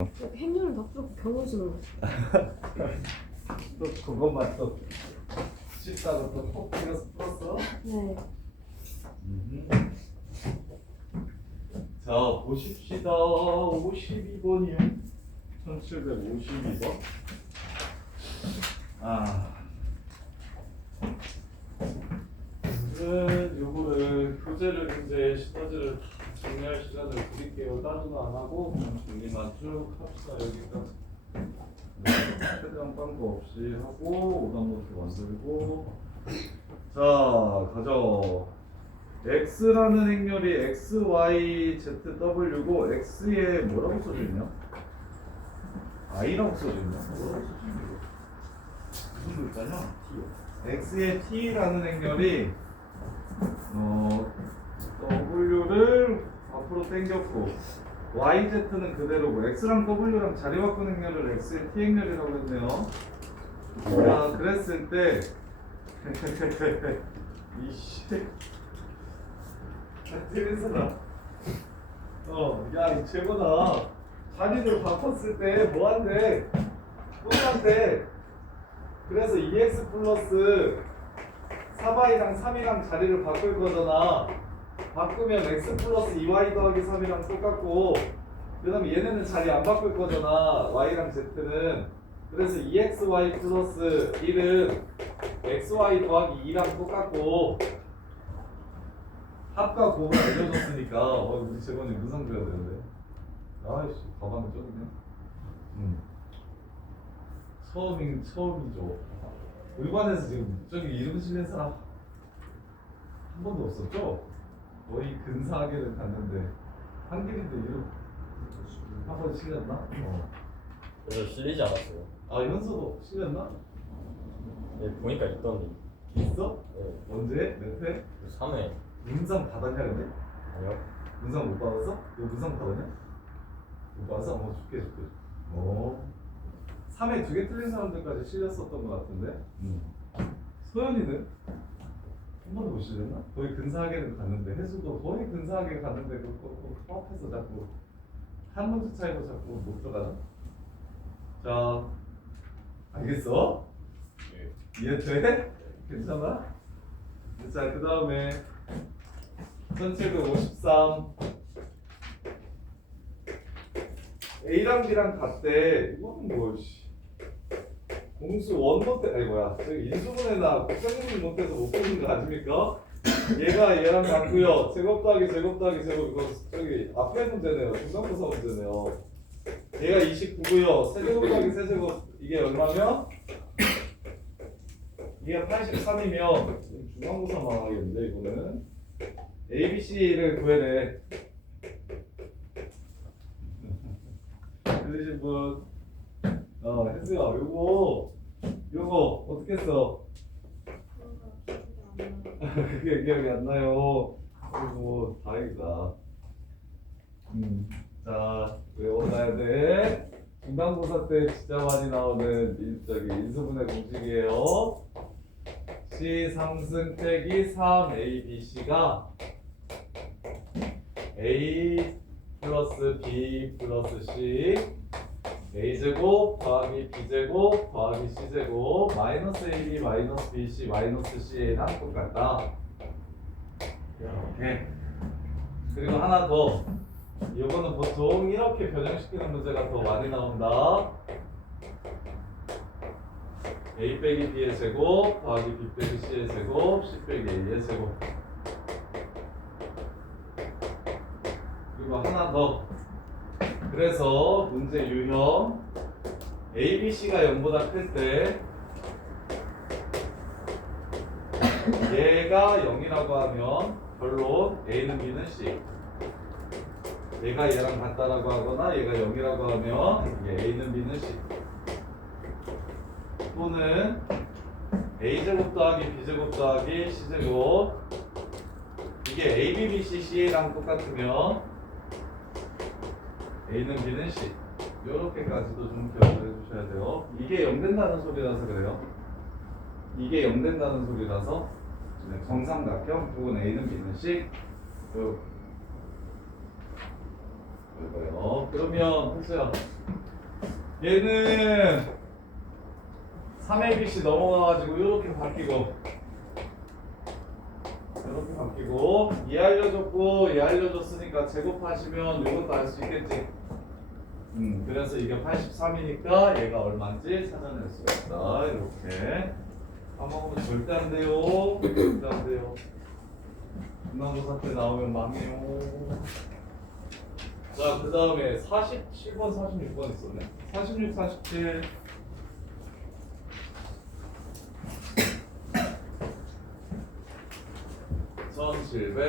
행렬을 다 풀고 경호진으로. 또 그것만 또 씹다가 또톡 튀겨서 풀었어? 네. 자, 보십시다. 52번이요. 1752번. 오늘은 요거를 교재를 이제 시너지를 정리할 시간을 드릴게요. 따로는 안 하고 그냥 정리만 쭉 합시다. 여기까지. 최대한 빵거 없이 하고 오답노트 만들고. 자, 가죠. x라는 행렬이 x, y, z, w고 x에 뭐라고 써져있냐? i라고 써져있냐? 뭐라고 써져있냐? 무슨 글자냐? x에 t라는 행렬이 w를 앞으로 당겼고 yz는 그대로고 x랑 w랑 자리 바꾸는 행렬을 x의 t 행렬이라고 했네요. 자, 그랬을 때 이씨 테레스나 야, 이 최고다. 자리를 바꿨을 때 뭐한대? 똑같대. 그래서 2x 플러스 4y랑 3이랑 자리를 바꿀 거잖아. 바꾸면 x 플러스 2y 더하기 3이랑 똑같고, 그 다음에 얘네는 자리 안 바꿀 거잖아. y랑 z는. 그래서 2xy 플러스 1은 xy 더하기 2랑 똑같고, 합과 곱을 알려줬으니까 우리 재건이 문상 줘야 되는데. 아이씨, 가방을 쪄주네. 처음이죠. 우리 반에서 지금 저기 이름 실린 사람 한 번도 없었죠? 거의 근사하게는 갔는데 한길이도 이름 한 번 실렸나? 그래서 실리지 않았어요. 아, 현서도 실렸나? 네, 보니까 있던데. 있어? 네, 언제? 몇 회? 3회. 문상 받았냐 근데? 아니요. 문상 못 받았어? 너 문상 받았냐? 못 받았어? 줄게. 3회 2개 틀린 사람들까지 실렸었던 것 같은데. 소연이는? 한 번도 못 실렸나? 거의 근사하게는 갔는데, 혜수도 거의 근사하게 갔는데 그거 코앞에서 자꾸 한 문제 차이로 자꾸 못 들어가나? 자, 알겠어? 네. 이해돼? 괜찮아? 자, 그 다음에 1753 A랑 B랑 같대. 이거는 뭐 공수 원노트 아니 뭐야 저기 인수분해나 곱셈분해 못해서 못 보는 거 아닙니까? 얘가 얘랑 같고요. 제곱 더하기 제곱 더하기 제곱 이거 저기 앞에 문제네요. 중간고사 문제네요. 얘가 29고요. 세제곱 더하기 세제곱 이게 얼마면? 이게 83이면 중간고사만 하겠는데 이거는 ABC를 구해내. 들리신 분? 혜수야, 요거 어떻게 써? 그게 기억이 안 나요. 그리고 다행이다. 자, 외워놔야 돼. 중간고사 때 진짜 많이 나오는 인수분해 공식이에요. C 3승 빼기 3 A, B, C가 A 플러스 B 플러스 C A제곱 더하기 B제곱 더하기 C제곱 마이너스 AB 마이너스 BC 마이너스 C랑 똑같다. 이렇게. 그리고 하나 더. 이거는 보통 이렇게 변형시키는 문제가 더 많이 나온다. A 빼기 B의 제곱 더하기 B 빼기 C의 제곱 C 빼기 A의 제곱. 그리고 하나 더. 그래서 문제 유형 A, B, C가 0보다 클 때 얘가 0이라고 하면 결론 A는 B는 C. 얘가 얘랑 같다라고 하거나 얘가 0이라고 하면 이게 A는 B는 C. 또는 A제곱 더하기 B제곱 더하기 C제곱 이게 A, B, B, C, C랑 똑같으면 A는 B는 C. 요렇게까지도 좀 기억을 해주셔야 돼요. 이게 0 된다는 소리라서 그래요. 이게 0 된다는 소리라서 정삼각형 부분 A는 B는 C. 이거요. 그러면 혜수야 얘는 3abc 넘어가가지고 이렇게 바뀌고 이렇게 바뀌고 얘 알려줬고 얘 알려줬으니까 제곱하시면 이것도 알 수 있겠지. 그래서 이게 83이니까 얘가 얼마인지 찾아낼 수가 있다. 이렇게 까먹으면 절대 안 돼요. 절대 안 돼요. 중간고사 때 나오면 망해요. 자, 그 다음에 47번, 46번 있었네. 46, 47.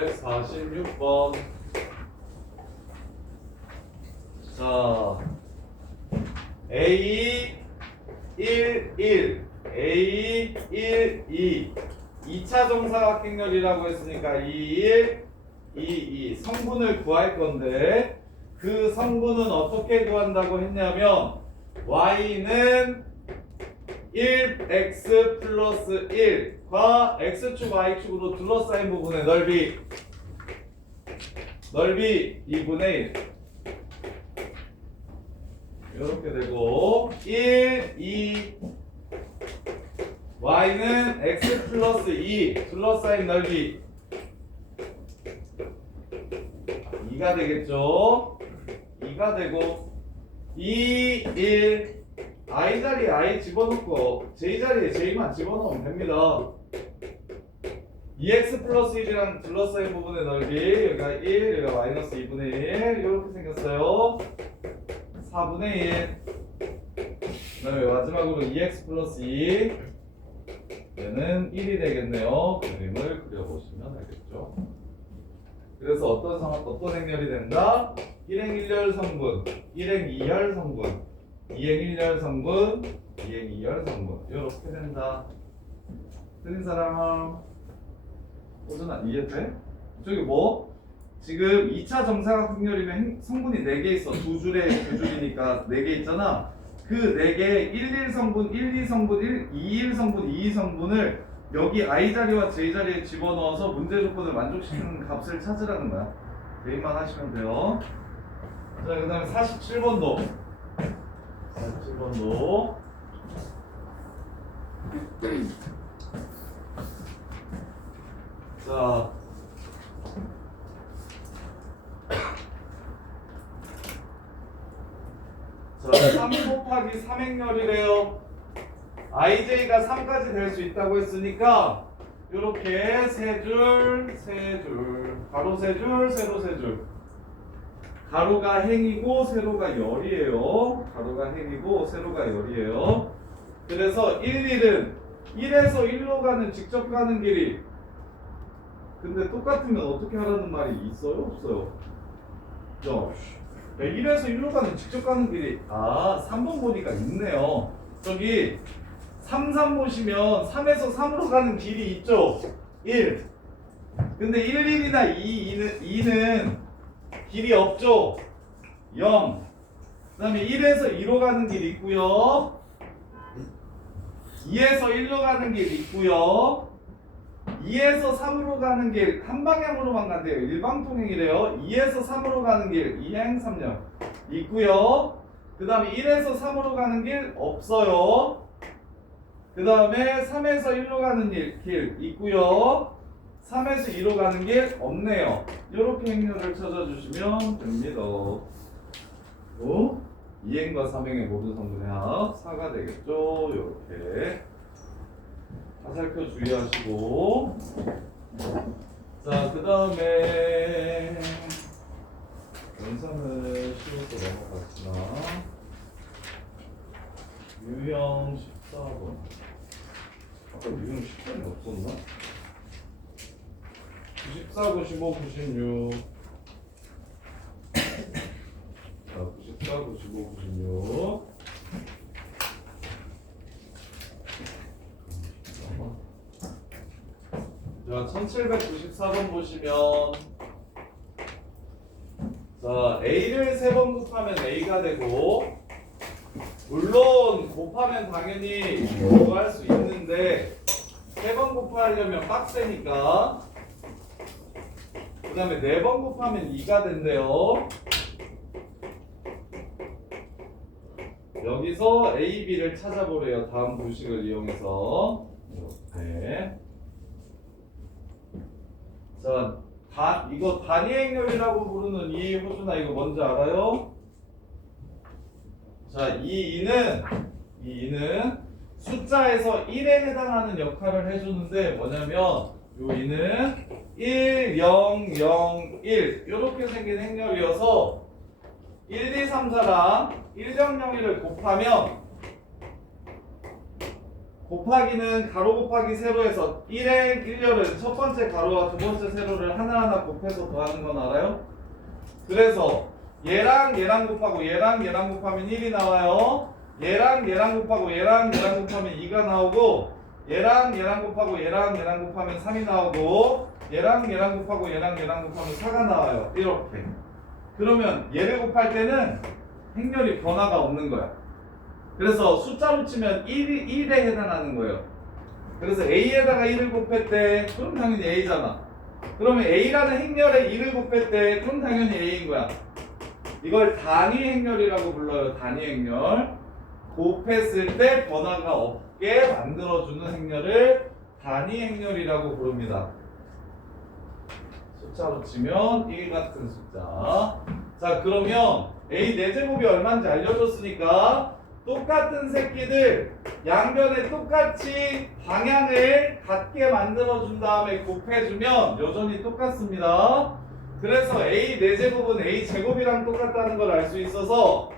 (1746번) 자, A 1 1 A 1 2 2차 정사각행렬이라고 했으니까 2 1 2 2 성분을 구할 건데 그 성분은 어떻게 구한다고 했냐면 y는 1x 플러스 1과 x축 y축으로 둘러싸인 부분의 넓이 2분의 1 이렇게 되고 1, 2 y는 x 플러스 2 둘러싸인 넓이 2가 되겠죠. 2가 되고 2, 1 I 자리에 I 집어넣고 J 자리에 J만 집어넣으면 됩니다. 2x 플러스 1이랑 둘러싸인 부분의 넓이 여기가 1, 여기가 마이너스 2분의 1 이렇게 생겼어요. 4분의 1 그 다음에 마지막으로 2x 플러스 2 얘는 1이 되겠네요. 그림을 그려보시면 알겠죠. 그래서 어떤 행렬이 된다? 1행 1열 성분, 1행 2열 성분, 2행 1열 성분, 2행 2열 성분 이렇게 된다. 틀린 사람 오전아 이해돼? 저기 뭐? 지금 2차 정사각형렬이면 성분이 4개 있어. 두 줄에 두 줄이니까 4개 있잖아. 그 4개 1, 1성분, 1, 2성분, 2, 1성분, 2, 2성분을 여기 I 자리와 J 자리에 집어넣어서 문제 조건을 만족시키는 값을 찾으라는 거야. 대입만 하시면 돼요. 자, 그 다음에 47번도. 47번도. 자. 자, 3 곱하기 3행렬이래요. IJ가 3까지 될 수 있다고 했으니까 이렇게 세 줄, 가로 세 줄, 세로 세 줄. 가로가 행이고 세로가 열이에요. 가로가 행이고 세로가 열이에요. 그래서 1, 1은 1에서 1로 가는 직접 가는 길이 근데 똑같으면 어떻게 하라는 말이 있어요? 없어요? 자, 1에서 1로 가는 직접 가는 길이 3번 보니까 있네요. 저기 3, 3 보시면 3에서 3으로 가는 길이 있죠? 1 근데 1, 1이나 2는 길이 없죠? 0 그 다음에 1에서 2로 가는 길 있고요 2에서 1로 가는 길 있고요 2에서 3으로 가는 길 한 방향으로만 간대요. 일방통행이래요. 2에서 3으로 가는 길 2행 3역 있고요. 그 다음에 1에서 3으로 가는 길 없어요. 그 다음에 3에서 1로 가는 길 있고요. 3에서 2로 가는 길 없네요. 이렇게 행렬을 찾아주시면 됩니다. 2행과 3행의 모든 성분의 합 4가 되겠죠. 이렇게 화살표 주의하시고 자, 그 다음에 연산을 쉬워서 넘어갔으나 유형 14번 아까 유형 14번이 없었나? 94, 95, 96 자, 94, 95, 96 자, 1794번 보시면 자, A를 3번 곱하면 A가 되고 물론 곱하면 당연히 이거 할 수 있는데 3번 곱하려면 빡세니까 그 다음에 4번 곱하면 2가 된대요. 여기서 A, B를 찾아보래요. 다음 공식을 이용해서. 이렇게. 자, 이거 단위 행렬이라고 부르는 이 호수나 이거 뭔지 알아요? 자, 이 2는 숫자에서 1에 해당하는 역할을 해주는데 뭐냐면 요 2는 1, 0, 0, 1 이렇게 생긴 행렬이어서 1, 2, 3, 4랑 1, 0, 0, 1을 곱하면 곱하기는 가로 곱하기 세로에서 1의 1열은 첫 번째 가로와 두 번째 세로를 하나하나 곱해서 더하는 건 알아요? 그래서 얘랑 얘랑 곱하고 얘랑 얘랑 곱하면 1이 나와요. 얘랑 얘랑 곱하고 얘랑 얘랑 곱하면 2가 나오고 얘랑 얘랑 곱하고 얘랑 얘랑 곱하면 3이 나오고 얘랑 얘랑 곱하고 얘랑 얘랑 곱하면 4가 나와요. 이렇게. 그러면 얘를 곱할 때는 행렬이 변화가 없는 거야. 그래서 숫자로 치면 1에 해당하는 거예요. 그래서 A에다가 1을 곱했대. 그럼 당연히 A잖아. 그러면 A라는 행렬에 1을 곱했대. 그럼 당연히 A인 거야. 이걸 단위 행렬이라고 불러요. 단위 행렬. 곱했을 때 변화가 없게 만들어주는 행렬을 단위 행렬이라고 부릅니다. 숫자로 치면 1 같은 숫자. 자, 그러면 A 4제곱이 얼마인지 알려줬으니까 똑같은 새끼들 양변에 똑같이 방향을 같게 만들어준 다음에 곱해주면 여전히 똑같습니다. 그래서 A 4제곱은 A 제곱이랑 똑같다는 걸 알 수 있어서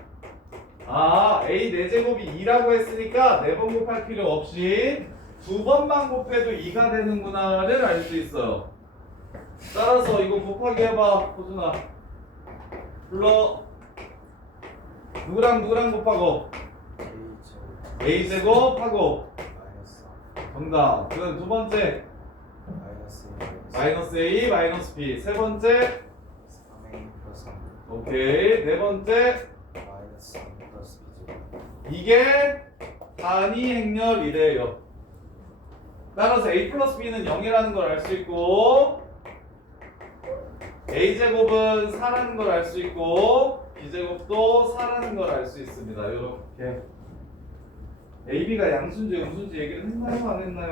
A 4제곱이 2라고 했으니까 4번 곱할 필요 없이 2번만 곱해도 2가 되는구나를 알 수 있어요. 따라서 이거 곱하기 해봐. 호준아 불러. 누구랑 곱하고? A제곱하고 정답. 그다음 두 번째 마이너스 A 마이너스 B. 세 번째 3A 플러스 3 오케이. 네 번째 마이너스 3 플러스 B제곱. 이게 단위 행렬이래요. 따라서 A 플러스 B는 0이라는 걸 알 수 있고 A제곱은 4라는 걸 알 수 있고 B제곱도 4라는 걸 알 수 있습니다. 이렇게 A, B가 양수인지 음수인지 얘기를 했나요? 안 했나요?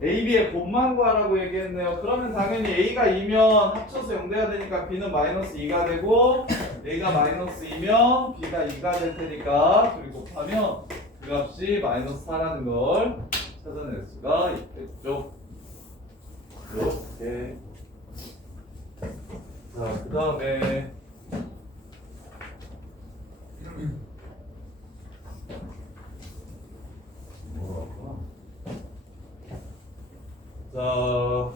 A, B의 곱만 구하라고 얘기했네요. 그러면 당연히 A가 2면 합쳐서 0돼야 되니까 B는 마이너스 2가 되고 A가 마이너스 2면 B가 2가 될 테니까 둘이 곱하면 그 값이 마이너스 4라는 걸 찾아낼 수가 있겠죠. 이렇게. 자, 그 다음에 자,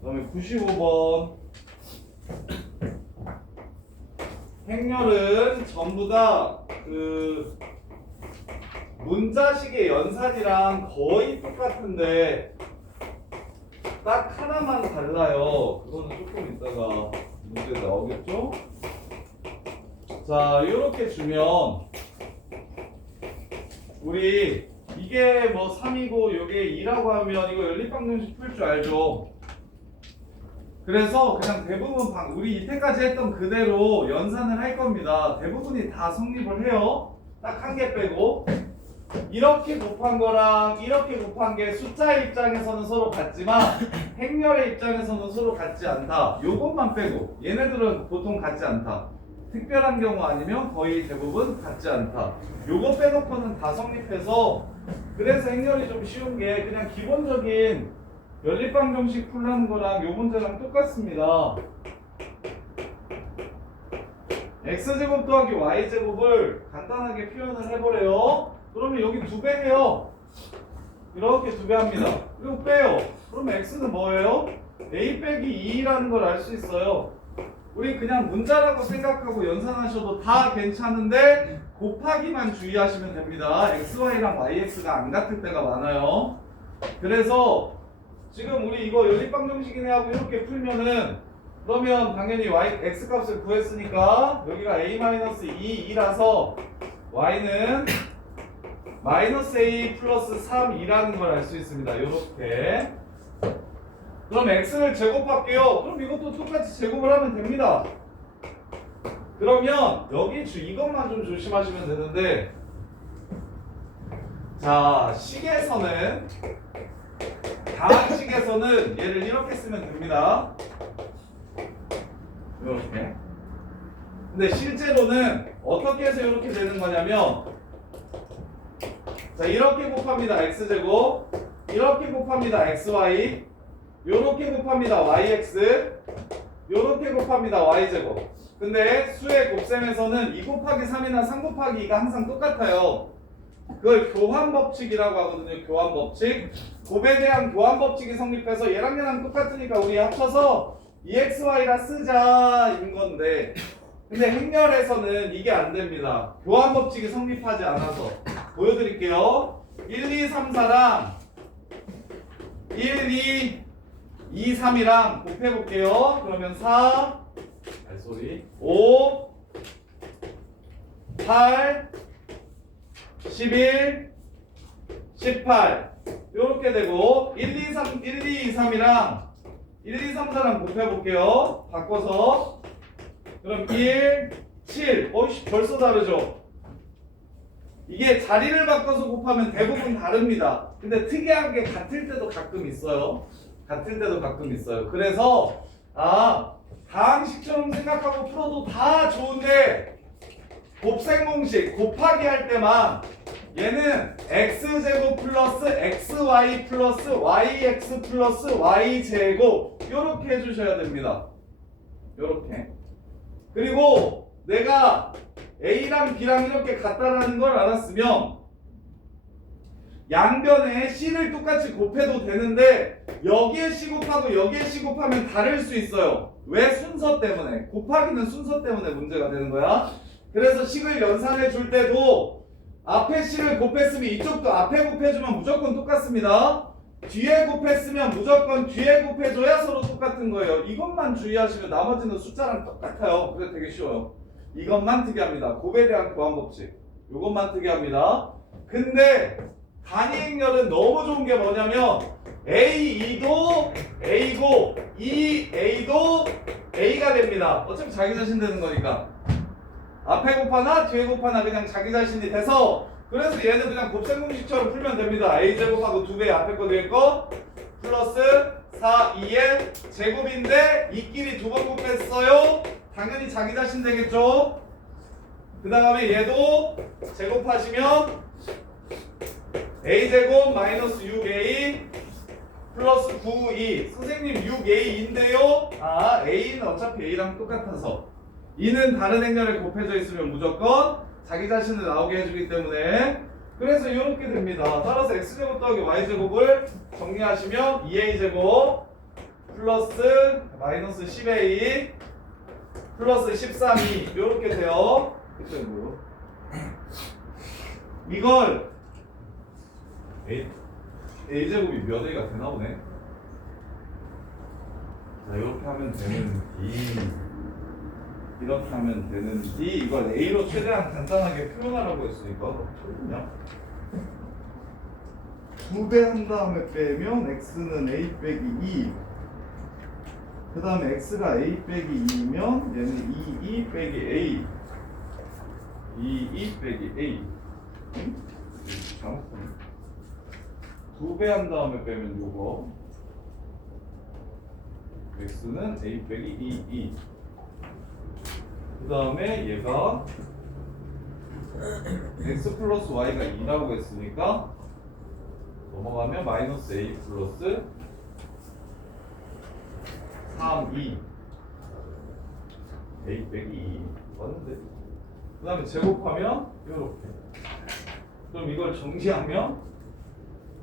그다음에 95번 행렬은 전부 다 그 문자식의 연산이랑 거의 똑같은데 딱 하나만 달라요. 그거는 조금 이따가 문제 나오겠죠? 자, 이렇게 주면 우리 이게 뭐 3이고 요게 2라고 하면 이거 연립방정식 풀 줄 알죠? 그래서 그냥 대부분 우리 이때까지 했던 그대로 연산을 할 겁니다. 대부분이 다 성립을 해요. 딱 한 개 빼고 이렇게 곱한 거랑 이렇게 곱한 게 숫자 입장에서는 서로 같지만 행렬의 입장에서는 서로 같지 않다. 요것만 빼고 얘네들은 보통 같지 않다. 특별한 경우 아니면 거의 대부분 같지 않다. 요거 빼놓고는 다 성립해서 그래서 행렬이 좀 쉬운 게 그냥 기본적인 연립방정식 풀라는 거랑 요 문제랑 똑같습니다. x제곱 더하기 y제곱을 간단하게 표현을 해보래요. 그러면 여기 2배 해요. 이렇게 2배 합니다. 그리고 빼요. 그러면 x는 뭐예요? a 빼기 2라는 걸 알 수 있어요. 우리 그냥 문자라고 생각하고 연산하셔도 다 괜찮은데 곱하기만 주의하시면 됩니다. xy랑 yx가 안 같을 때가 많아요. 그래서 지금 우리 이거 연립방정식이네 하고 이렇게 풀면은 그러면 당연히 x값을 구했으니까 여기가 a-2라서 y는 마이너스 a 플러스 3이라는 걸 알 수 있습니다. 이렇게. 그럼 x를 제곱할게요. 그럼 이것도 똑같이 제곱을 하면 됩니다. 그러면 여기 이것만 좀 조심하시면 되는데, 자, 식에서는 다항식에서는 얘를 이렇게 쓰면 됩니다. 이렇게. 근데 실제로는 어떻게 해서 이렇게 되는 거냐면, 자, 이렇게 곱합니다. x제곱, 이렇게 곱합니다. xy, 요렇게 곱합니다. yx, 요렇게 곱합니다. y제곱. 근데 수의 곱셈에서는 2 곱하기 3이나 3 곱하기 2가 항상 똑같아요. 그걸 교환법칙이라고 하거든요. 교환법칙. 곱에 대한 교환법칙이 성립해서 얘랑 똑같으니까 우리 합쳐서 2xy라 쓰자 인 건데, 근데 행렬에서는 이게 안 됩니다. 교환법칙이 성립하지 않아서. 보여드릴게요. 1, 2, 3, 4랑 1, 2, 2, 3이랑 곱해볼게요. 그러면 4, 발소리, 5, 8, 11, 18 요렇게 되고 1, 2, 3, 1, 2, 2, 3이랑 1, 2, 3, 4랑 곱해볼게요. 바꿔서 그럼 1, 7 어이씨 벌써 다르죠? 이게 자리를 바꿔서 곱하면 대부분 다릅니다. 근데 특이한 게 같을 때도 가끔 있어요. 같을 때도 가끔 있어요. 그래서 다항식처럼 생각하고 풀어도 다 좋은데 곱셈 공식 곱하기 할 때만 얘는 x제곱 플러스 xy 플러스 yx 플러스 y제곱 요렇게 해주셔야 됩니다. 요렇게. 그리고 내가 a랑 b랑 이렇게 같다라는 걸 알았으면 양변에 c를 똑같이 곱해도 되는데 여기에 c 곱하고 여기에 c 곱하면 다를 수 있어요. 왜? 순서 때문에. 곱하기는 순서 때문에 문제가 되는 거야. 그래서 식을 연산해 줄 때도 앞에 c를 곱했으면 이쪽도 앞에 곱해주면 무조건 똑같습니다. 뒤에 곱했으면 무조건 뒤에 곱해줘야 서로 똑같은 거예요. 이것만 주의하시면 나머지는 숫자랑 똑같아요. 그래서 되게 쉬워요. 이것만 특이합니다. 곱에 대한 교환법칙. 이것만 특이합니다. 근데 단위행렬은 너무 좋은 게 뭐냐면 A2도 A고 2A도 A가 됩니다. 어차피 자기 자신 되는 거니까. 앞에 곱하나 뒤에 곱하나 그냥 자기 자신이 돼서, 그래서 얘는 그냥 곱셈 공식처럼 풀면 됩니다. A제곱하고 2배 앞에 거 뒤에 거 플러스 4, 2의 제곱인데 이끼리 두 번 곱했어요. 당연히 자기 자신 되겠죠. 그 다음에 얘도 제곱하시면 A제곱 마이너스 6A 플러스 9E. 선생님 6A인데요. A는 어차피 A랑 똑같아서 2는 다른 행렬에 곱해져 있으면 무조건 자기 자신을 나오게 해주기 때문에, 그래서 이렇게 됩니다. 따라서 x제곱 더하기 y제곱을 정리하시면 2a제곱 플러스 마이너스 10a 플러스 13e 이렇게 돼요. 이걸 a제곱이 몇 a가 되나 보네. 자, 이렇게 하면 되는지 이렇게 하면 되는지, 이걸 a로 최대한 간단하게 표현하라고 했으니까 그냥 2배 한 다음에 빼면 x는 a 빼기 2, 그 다음에 x가 a 빼기 2면 얘는 2e 빼기 a, 2e 빼기 a. 응? 잘못했네. 2배 한 다음에 빼면 요거 x는 a 빼기 2e, 그 다음에 얘가 x 플러스 y가 2라고 했으니까 넘어가면 마이너스 a 플러스 3e a 빼기 2 맞는데? 그 다음에 제곱하면 이렇게. 그럼 이걸 정리하면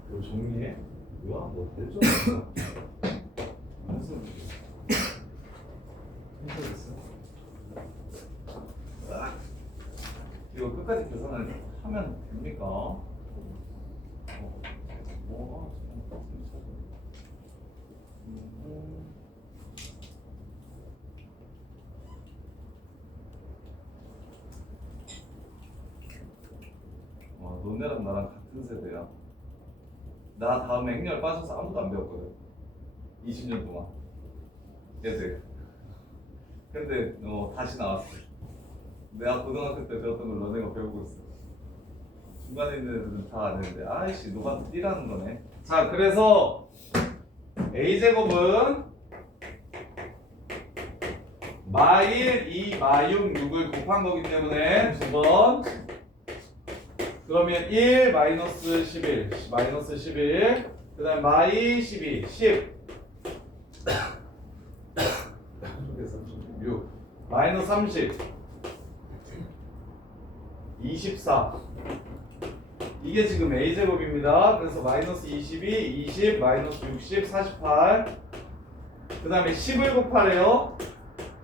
이거 정리해? 뭐야? 뭐 되죠? 해석했어. 이거 끝까지 계산을 하면 됩니까? 너네랑 나랑 같은 세대야. 나 다음에 행렬 빠져서 아무도 안 배웠거든. 20년 동안. 얘들. 근데 다시 나왔어. 내가 고등학교 때 배웠던 걸 너네가 배우고 있어. 중간에 있는 애들은 다 아는데 아이씨 너가 띠라는 거네. 자 그래서 a제곱은 마1, 2, 마6, 6을 곱한 거기 때문에 두 번. 그러면 1 마이너스 11 마이너스 11 그 다음 마이 12 10 6 마이너스 30 24 이게 지금 a제곱입니다. 그래서 마이너스 22 20 마이너스 60 48 그 다음에 10을 곱하래요.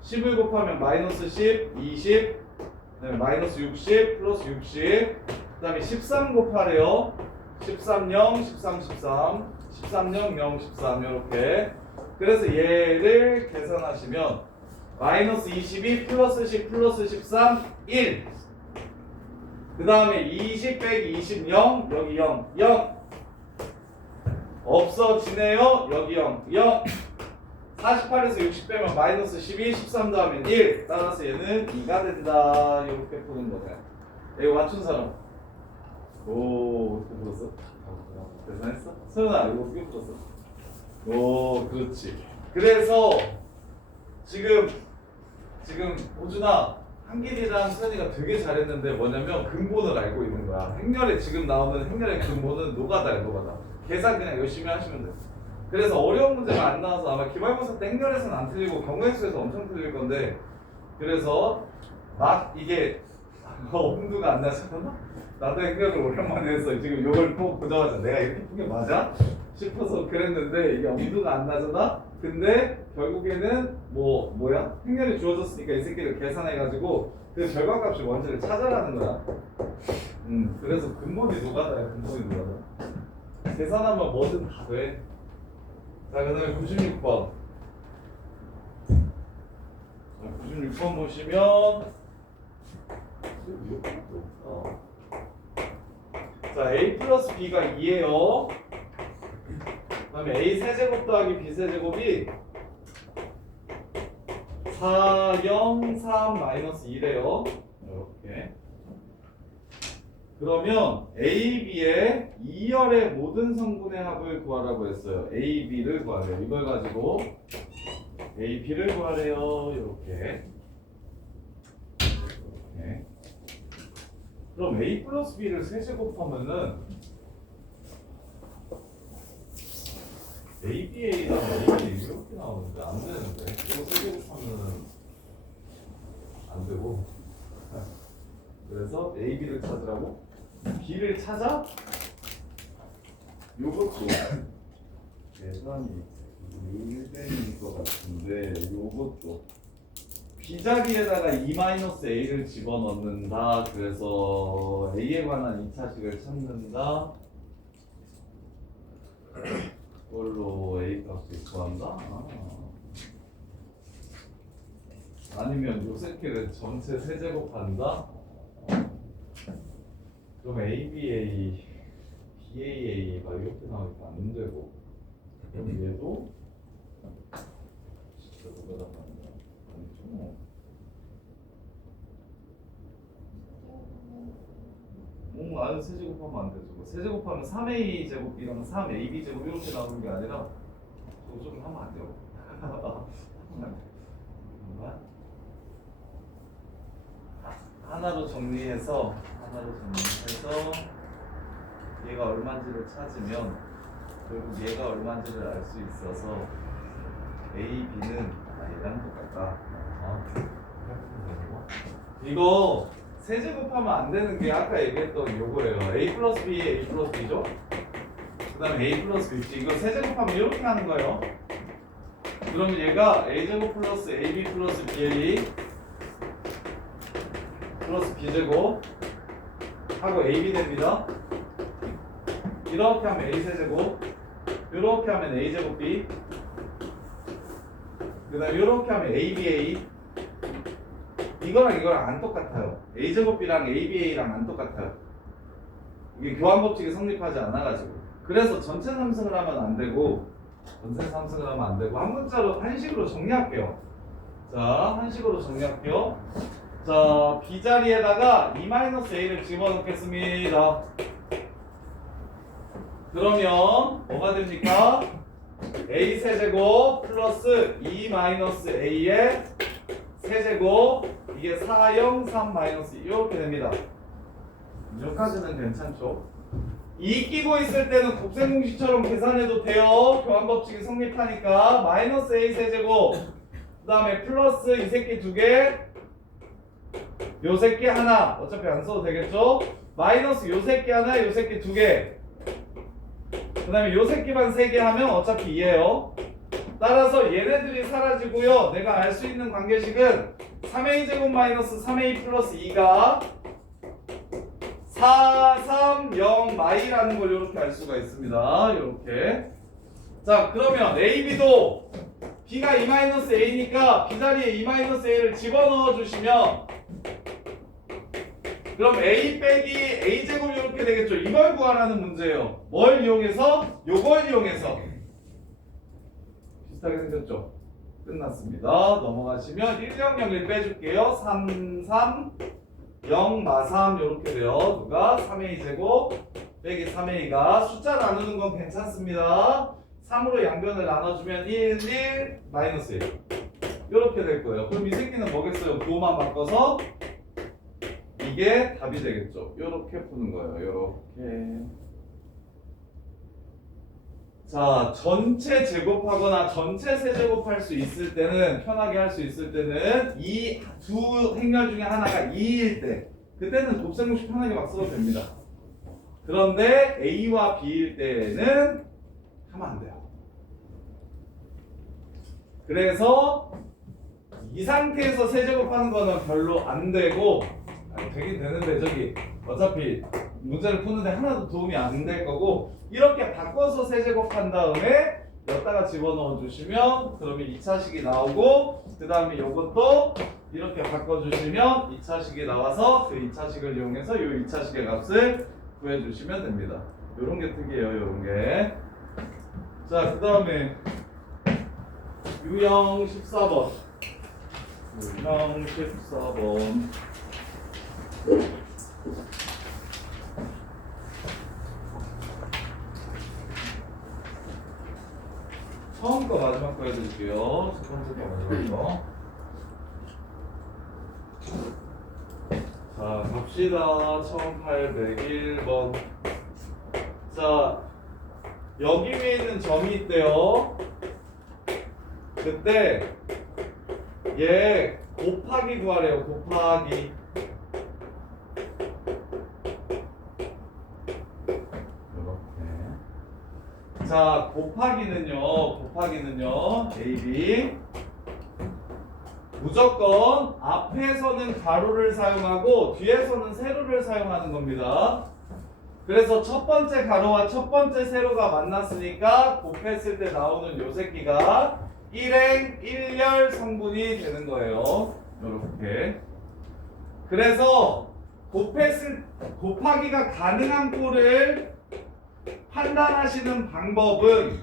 10을 곱하면 마이너스 10 20 그 다음에 마이너스 60 플러스 60 그 다음에 13 곱하래요. 13 0 13 13 13 0 0 13 이렇게. 그래서 얘를 계산하시면 마이너스 22 플러스 10 플러스 13 1 그 다음에 20 빼기 20 0 여기 0 0 없어지네요. 여기 0 0 48에서 60 빼면 마이너스 12 13 더하면 1 따라서 얘는 2가 된다. 이렇게 푸는 거네. 이거 맞춘 사람? 오, 어떻게 풀었어? 계산했어? 서연아, 이거 어떻게 풀었어? 오, 그렇지. 그래서 지금 호준아, 한길이랑 서연이가 되게 잘했는데 뭐냐면 근본을 알고 있는 거야. 행렬에 지금 나오는 행렬의 근본은 노가다야, 노가다. 계산 그냥 열심히 하시면 돼. 그래서 어려운 문제가 안 나와서 아마 기말고사 때 행렬에서는 안 틀리고 경우의 수에서 엄청 틀릴 건데 그래서 막 이게 엄두가 안 나셨나? 나도 행렬을 오랜만에 해서 지금 이걸 보자마자 내가 이렇게 푼 게 맞아? 싶어서 그랬는데 이게 엄두가 안 나잖아? 근데 결국에는 뭐야? 행렬이 주어졌으니까 이 새끼를 계산해가지고 그 결과값이 뭔지를 찾아라는 거야. 그래서 근본이 노가다야. 근본이 노가다. 계산하면 뭐든 다 돼. 자, 그 다음에 96번. 96번 보시면 자, a 플러스 b가 2예요. 그 다음에 a 세제곱 더하기 b 세제곱이 4, 0, 3, 마이너스 2래요. 이렇게. 그러면 a, b의 2열의 모든 성분의 합을 구하라고 했어요. a, b를 구하래요. 이걸 가지고 a, b를 구하래요. 이렇게. 이렇게. 그럼 a 플러스 b를 세제곱하면은 ABA랑 ABA 이렇게 나오는데 안 되는데 이거 세제곱하면은 안 되고 그래서 AB를 찾으라고 B를 찾아? 요것도 계산이 1되는 것 같은데 요것도 B자리에다가 E-A를 집어넣는다. 그래서 A에 관한 2차식을 찾는다. 그걸로 A 값을 구한다. 아니면 요 새끼를 전체 세제곱한다. 그럼 ABA, BAA가 이렇게 나오니까 안 되고 그럼 얘도 진짜 누가 다 아니 세제곱하면 안 되죠. 세제곱하면 3a 제곱이랑 3ab 제곱 이렇게 나오는 게 아니라 저거 좀 하면 안 돼요. 하나로 정리해서 얘가 얼마인지를 찾으면 결국 얘가 얼마인지를 알 수 있어서 a, b는 얘랑 똑같다. 이거 세제곱하면 안 되는 게 아까 얘기했던 요거예요. a 플러스 b, a 플러스 b죠? 그 다음에 a 플러스 b 이거 세제곱하면 이렇게 하는 거예요. 그러면 얘가 a제곱 플러스 ab 플러스 ba 플러스 b제곱 하고 ab 됩니다. 이렇게 하면 a 세제곱 이렇게 하면 a제곱 b 그 다음에 이렇게 하면 aba 이거랑 이거랑 안 똑같아요. a제곱b랑 aba랑 안 똑같아요. 이게 교환법칙이 성립하지 않아가지고 그래서 전체 삼승을 하면 안 되고 한 문자로 한식으로 정리할게요. 자, 한식으로 정리할게요. 자, B자리에다가 2-A를 집어넣겠습니다. 그러면 뭐가 됩니까? A 세제곱 플러스 2-A의 세제곱, 이게 4, 0, 3 마이너스 이렇게 됩니다. 여기까지는 괜찮죠? 이 끼고 있을 때는 곱셈 공식처럼 계산해도 돼요. 교환 법칙이 성립하니까 마이너스 A 세제곱, 그 다음에 플러스 이 새끼 2개, 요 새끼 하나, 어차피 안 써도 되겠죠? 마이너스 요 새끼 하나, 요 새끼 2개, 그 다음에 요 새끼만 3개 하면 어차피 2예요. 따라서 얘네들이 사라지고요. 내가 알 수 있는 관계식은 3A 제곱 마이너스 3A 플러스 2가 4, 3, 0, 마이라는 걸 이렇게 알 수가 있습니다. 이렇게. 자, 그러면 A, B도 B가 2-A니까 B 자리에 2-A를 집어넣어 주시면, 그럼 A 빼기 A 제곱이 이렇게 되겠죠. 이걸 구하라는 문제예요. 뭘 이용해서? 요걸 이용해서. 비슷하게 생겼죠? 끝났습니다. 넘어가시면 1, 0, 0, 1 빼줄게요. 3, 3, 0, 마 3 이렇게 돼요. 누가? 3A 제곱 빼기 3A가 숫자 나누는 건 괜찮습니다. 3으로 양변을 나눠주면 1, 1, 마이너스 1 이렇게 될 거예요. 그럼 이 새끼는 뭐겠어요? 부호만 바꿔서 이게 답이 되겠죠. 이렇게 푸는 거예요. 이렇게. 자, 전체 제곱하거나 전체 세제곱할 수 있을 때는, 편하게 할 수 있을 때는 이 두 행렬 중에 하나가 2일 때, 그때는 곱셈공식 편하게 막 써도 됩니다. 그런데 A와 B일 때는 하면 안 돼요. 그래서 이 상태에서 세제곱하는 거는 별로 안 되고, 되긴 되는데 저기 어차피 문제를 푸는데 하나도 도움이 안 될 거고, 이렇게 바꿔서 세제곱한 다음에 여기다가 집어넣어 주시면 그러면 2차식이 나오고, 그 다음에 이것도 이렇게 바꿔주시면 2차식이 나와서 그 2차식을 이용해서 이 2차식의 값을 구해주시면 됩니다. 요런 게 특이해요. 요런 게. 자, 그 다음에 유형 14번. 유형 14번. 처음 거 마지막 거 해드릴게요. 첫 번째 거 마지막 거. 자, 갑시다. 1801번. 자, 여기 위에 있는 점이 있대요. 그때 얘 곱하기 구하래요. 곱하기. 자, 곱하기는요, AB. 무조건 앞에서는 가로를 사용하고 뒤에서는 세로를 사용하는 겁니다. 그래서 첫 번째 가로와 첫 번째 세로가 만났으니까 곱했을 때 나오는 요 새끼가 1행 1열 성분이 되는 거예요. 이렇게. 그래서 곱하기가 가능한 꼴을 판단하시는 방법은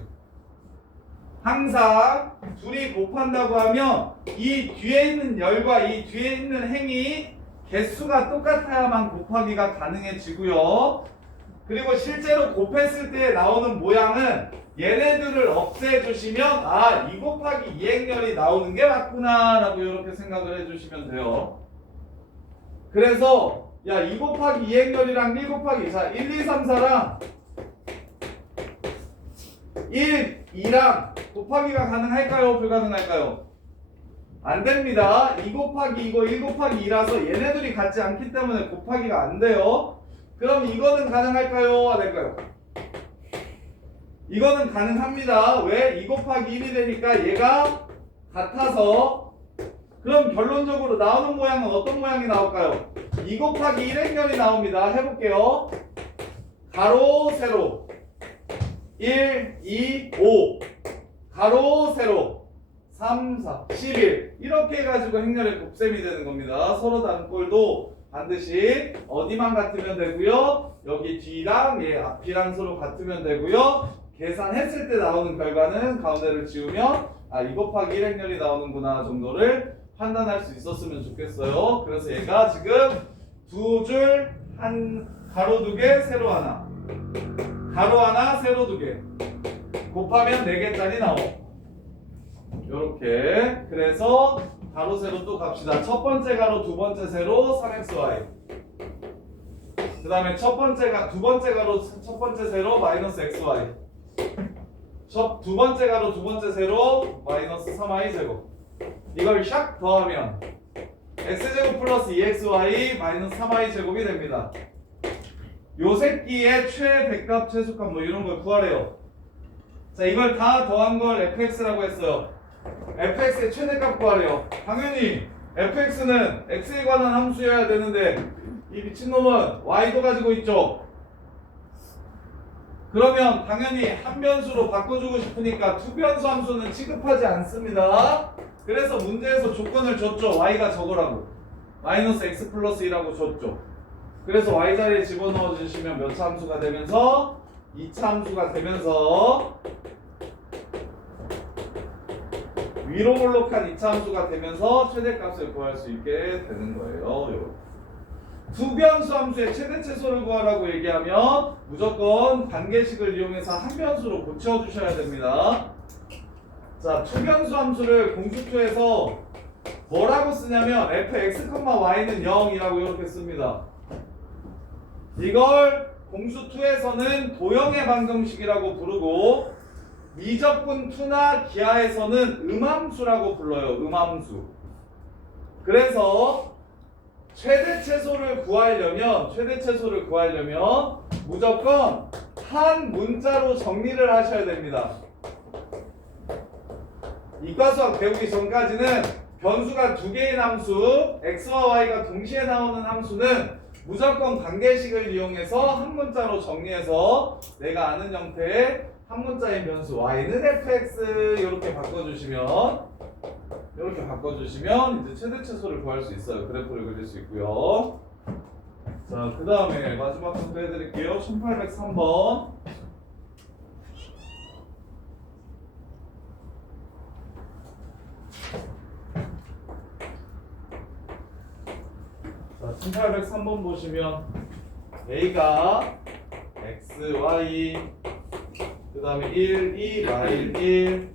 항상 둘이 곱한다고 하면 이 뒤에 있는 열과 이 뒤에 있는 행이 개수가 똑같아야만 곱하기가 가능해지고요. 그리고 실제로 곱했을 때 나오는 모양은 얘네들을 없애주시면 아, 2 곱하기 2행렬이 나오는 게 맞구나 라고 이렇게 생각을 해주시면 돼요. 그래서 야, 2 곱하기 2행렬이랑 1 곱하기 4, 1, 2, 3, 4랑 1, 2랑 곱하기가 가능할까요? 불가능할까요? 안 됩니다. 2 곱하기 이거 1 곱하기 2라서 얘네들이 같지 않기 때문에 곱하기가 안 돼요. 그럼 이거는 가능할까요? 안 될까요? 이거는 가능합니다. 왜? 2 곱하기 1이 되니까 얘가 같아서. 그럼 결론적으로 나오는 모양은 어떤 모양이 나올까요? 2 곱하기 1행렬이 나옵니다. 해볼게요. 가로 세로 1, 2, 5 가로 세로 3, 4, 11 이렇게 해가지고 행렬의 곱셈이 되는 겁니다. 서로 다른 꼴도 반드시 어디만 같으면 되고요. 여기 뒤랑 얘 앞이랑 서로 같으면 되고요. 계산했을 때 나오는 결과는 가운데를 지우면 아, 2 곱하기 1행렬이 나오는구나 정도를 판단할 수 있었으면 좋겠어요. 그래서 얘가 지금 두 줄, 한 가로 두 개, 세로 하나, 가로 하나, 세로 두 개 곱하면 4개짜리 나오. 요렇게. 그래서 가로 세로 또 갑시다. 첫 번째 가로, 두 번째 세로 3xy. 그 다음에 두 번째 가로, 첫 번째 세로 마이너스 xy. 두 번째 가로, 두 번째 세로 마이너스 3y 제곱. 이걸 샥 더하면 x제곱 플러스 2xy 마이너스 3y 제곱이 됩니다. 요 새끼의 최대값, 최소값 뭐 이런 걸 구하래요. 자, 이걸 다 더한 걸 fx라고 했어요. fx의 최대값 구하래요. 당연히 fx는 x에 관한 함수여야 되는데 이 미친놈은 y도 가지고 있죠. 그러면 당연히 한 변수로 바꿔주고 싶으니까 두 변수 함수는 취급하지 않습니다. 그래서 문제에서 조건을 줬죠. y가 저거라고. 마이너스 x 플러스 2라고 줬죠. 그래서 y 자리에 집어넣어 주시면 몇 차 함수가 되면서 2차 함수가 되면서 위로 볼록한 2차 함수가 되면서 최대값을 구할 수 있게 되는 거예요. 두 변수 함수의 최대 최소를 구하라고 얘기하면 무조건 관계식을 이용해서 한 변수로 고쳐 주셔야 됩니다. 자, 투변수 함수를 공수2에서 뭐라고 쓰냐면 fx, y는 0이라고 이렇게 씁니다. 이걸 공수2에서는 도형의 방정식이라고 부르고 미적분 2나 기하에서는 음함수라고 불러요. 음함수. 그래서 최대 최소를 구하려면 무조건 한 문자로 정리를 하셔야 됩니다. 이과수학 배우기 전까지는 변수가 두 개인 함수, x와 y가 동시에 나오는 함수는 무조건 관계식을 이용해서 한 문자로 정리해서 내가 아는 형태의 한 문자인 변수 y는 fx 이렇게 바꿔주시면 이제 최대 최소를 구할 수 있어요. 그래프를 그릴 수 있고요. 자, 그 다음에 마지막 문제 해드릴게요. 1803번. 자, 1803번 보시면 a가 x, y 그 다음에 1, 2, 마일 1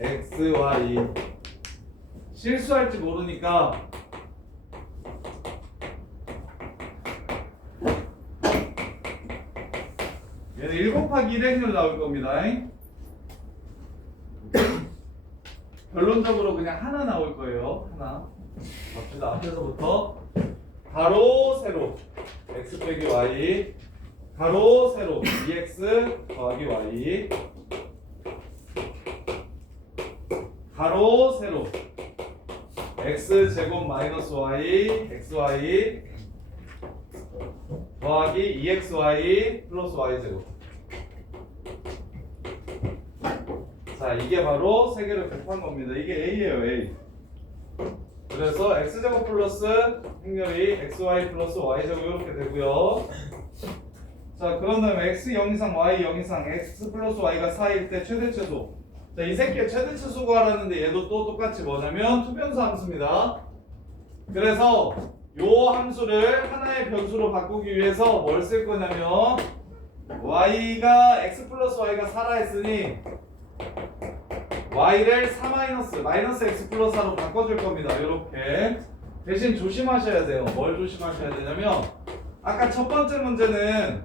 x, y 실수할지 모르니까 얘는 1 곱하기 1의 확률 나올 겁니다. 결론적으로 그냥 하나 나올 거예요. 하나. 갑시다. 앞에서부터 가로 세로 x 빼기 y 가로 세로 2x 더하기 y 가로 세로 x 제곱 마이너스 y xy 더하기 2xy 플러스 y 제곱. 자, 이게 바로 세 개를 곱한 겁니다. 이게 a예요, a. 그래서 x제곱 플러스 행렬이 xy 플러스 y제곱 이렇게 되고요. 자, 그런 다음에 x 0 이상 y 0 이상 x 플러스 y가 4일 때 최대 최소. 자, 이 새끼의 최대 최소 구하라는데 얘도 또 똑같이 뭐냐면 투변수 함수입니다. 그래서 요 함수를 하나의 변수로 바꾸기 위해서 뭘 쓸 거냐면 y가 x 플러스 y가 4라 했으니 y를 4 마이너스 x 플러스 4로 바꿔줄 겁니다. 이렇게. 대신 조심하셔야 돼요. 뭘 조심하셔야 되냐면 아까 첫 번째 문제는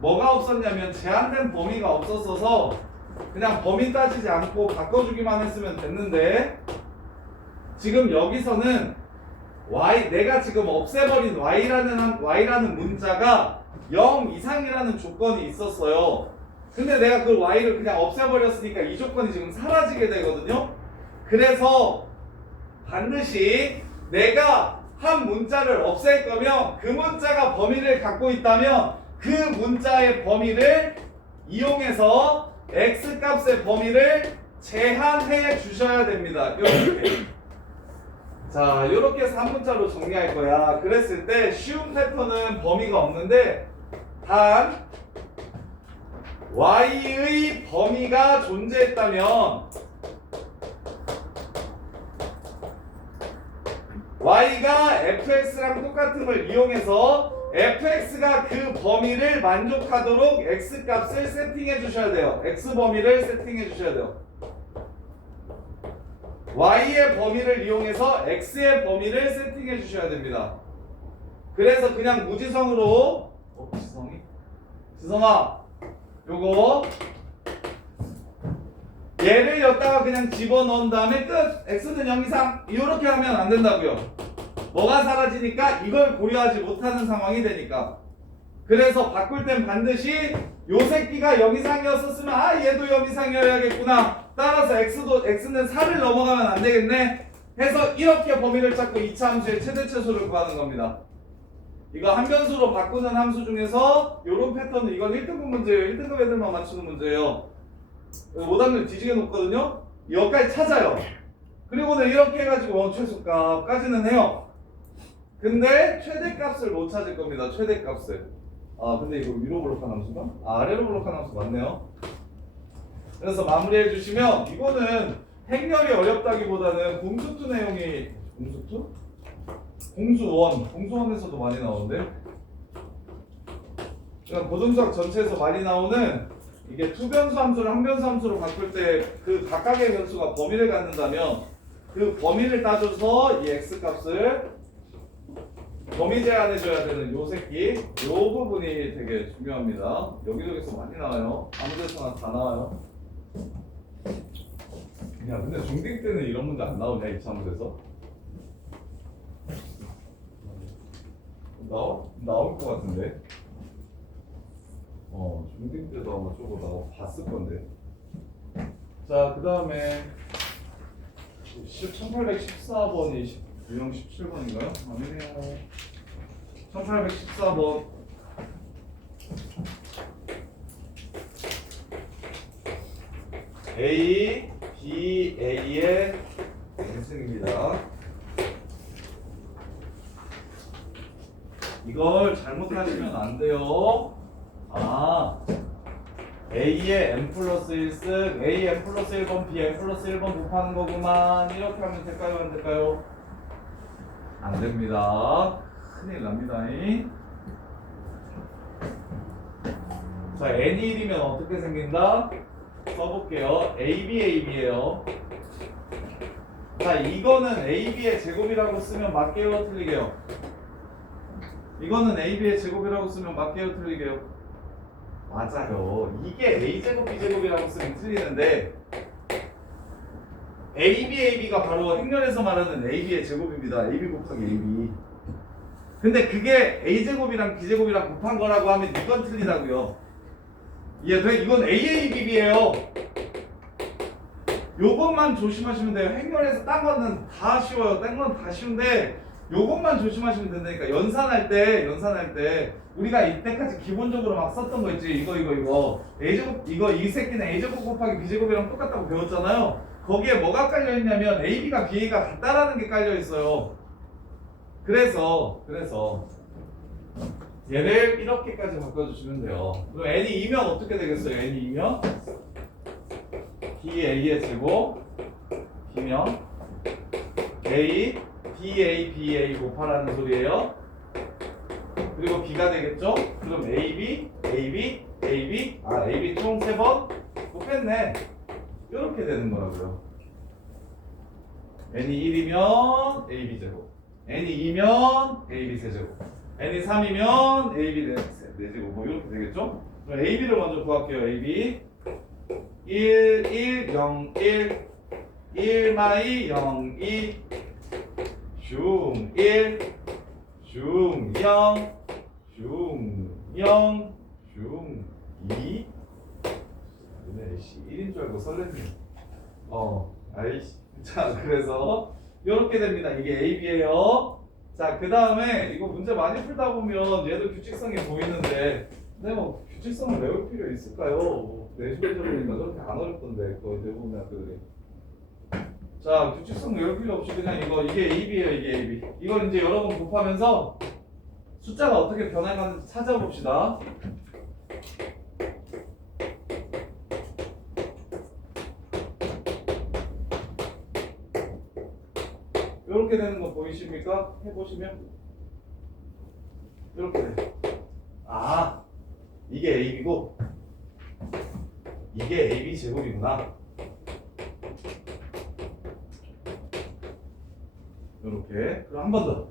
뭐가 없었냐면 제한된 범위가 없었어서 그냥 범위 따지지 않고 바꿔주기만 했으면 됐는데 지금 여기서는 내가 지금 없애버린 y라는 문자가 0 이상이라는 조건이 있었어요. 근데 내가 그 y를 그냥 없애버렸으니까 이 조건이 지금 사라지게 되거든요. 그래서 반드시 내가 한 문자를 없앨 거면 그 문자가 범위를 갖고 있다면 그 문자의 범위를 이용해서 x 값의 범위를 제한해 주셔야 됩니다. 이렇게. 자, 이렇게 해서 한 문자로 정리할 거야. 그랬을 때 쉬운 패턴은 범위가 없는데 단 y의 범위가 존재했다면 y가 fx랑 똑같음을 이용해서 fx가 그 범위를 만족하도록 x 값을 세팅해 주셔야 돼요. x 범위를 세팅해 주셔야 돼요. y의 범위를 이용해서 x의 범위를 세팅해 주셔야 됩니다. 그래서 그냥 무지성으로 지성아 요거 얘를 여기다가 그냥 집어넣은 다음에 끝! x는 0 이상 이렇게 하면 안 된다고요. 뭐가 사라지니까 이걸 고려하지 못하는 상황이 되니까. 그래서 바꿀 땐 반드시 요 새끼가 0 이상이었었으면 아 얘도 0 이상이어야겠구나. 따라서 x는 4를 넘어가면 안 되겠네 해서 이렇게 범위를 찾고 2차 함수의 최대 최소를 구하는 겁니다. 이거 한 변수로 바꾸는 함수 중에서 요런 패턴은 이건 1등급 문제예요. 1등급 애들만 맞추는 문제예요. 5단계 뒤지게 놓거든요. 여기까지 찾아요. 그리고는 이렇게 해가지고 최소값까지는 해요. 근데 최대값을 못 찾을 겁니다. 최대값을. 아 근데 이거 위로 블록한 함수가? 아, 아래로 블록한 함수 맞네요. 그래서 마무리해 주시면 이거는 행렬이 어렵다기보다는 공수2 내용이 공수2? 공수1에서도 많이 나오는데 그냥 고등수학 전체에서 많이 나오는 이게 투변수 함수를 한변수 함수로 바꿀 때 그 각각의 변수가 범위를 갖는다면 그 범위를 따져서 이 x값을 범위 제한해줘야 되는 요 새끼 요 부분이 되게 중요합니다. 여기저기서 많이 나와요. 아무 데서나 다 나와요. 야 근데 중딩 때는 이런 문제 안 나오냐 2차 문제에서? 나올 것 같은데. 중딩 때도 아마 저거 봤을 건데. 자, 그 다음에 1814번이 유형 17번인가요? 아니네요. 1814번. A, B, A의 연승입니다. 이걸 잘못하시면 안 돼요. 아, A의 n 플러스 1승, A n 플러스 1번, B n 플러스 1번 곱하는 거구만. 이렇게 하면 될까요? 안 될까요? 안 됩니다. 큰일 납니다. 자, n이 1이면 어떻게 생긴다? 써볼게요. AB, AB예요. 자, 이거는 AB의 제곱이라고 쓰면 맞게요? 틀리게요? 이거는 AB의 제곱이라고 쓰면 맞게요? 틀리게요? 맞아요. 이게 A제곱, B제곱이라고 쓰면 틀리는데 AB, AB가 바로 행렬에서 말하는 AB의 제곱입니다. AB 곱하기 AB. 근데 그게 A제곱이랑 B제곱이랑 곱한 거라고 하면 이건 틀리다고요. 이해돼? 이건 AABB예요. 요것만 조심하시면 돼요. 행렬에서 딴 거는 다 쉬워요. 딴 건 다 쉬운데 요것만 조심하시면 된다니까. 연산할 때 우리가 이때까지 기본적으로 막 썼던 거 있지. 이거 A제곱 이 새끼는 A제곱 곱하기 B제곱이랑 똑같다고 배웠잖아요. 거기에 뭐가 깔려 있냐면 AB가 BA가 같다라는 게 깔려 있어요. 그래서 얘를 이렇게까지 바꿔주시면 돼요. 그럼 n이 2면 어떻게 되겠어요? n이 2면 BA의 제곱 B면 A BA BA 곱하라는 소리예요. 그리고 B가 되겠죠? 그럼 AB AB AB AB 총 3번 곱했네. 이렇게 되는 거라고요. n이 1이면 AB 제곱, n이 2면 AB 세제곱, n이 3이면 AB 4제곱 뭐 이렇게 되겠죠? 그럼 AB를 먼저 구할게요. AB 1, 1, 0, 1, 1 마이 0, 2 중 1, 중 0, 중 0, 중 2 1인 줄 알고 설렜네. 아이씨. 자, 그래서 이렇게 됩니다. 이게 AB예요. 자, 그 다음에 이거 문제 많이 풀다 보면 얘도 규칙성이 보이는데 근데 뭐 규칙성을 외울 필요 있을까요? 내신적이니까 그렇게 안 어렵던데 거의 대부분의 학교들이. 자, 규칙성 외울 필요 없이 그냥 이게 AB예요. 이게 AB. 이걸 이제 여러 번 곱하면서 숫자가 어떻게 변해가는지 찾아봅시다. 이렇게 되는 거 보이십니까? 해보시면 이렇게 돼. 아, 이게 AB고 이게 AB 제곱이구나. 이렇게. 그럼 한 번 더.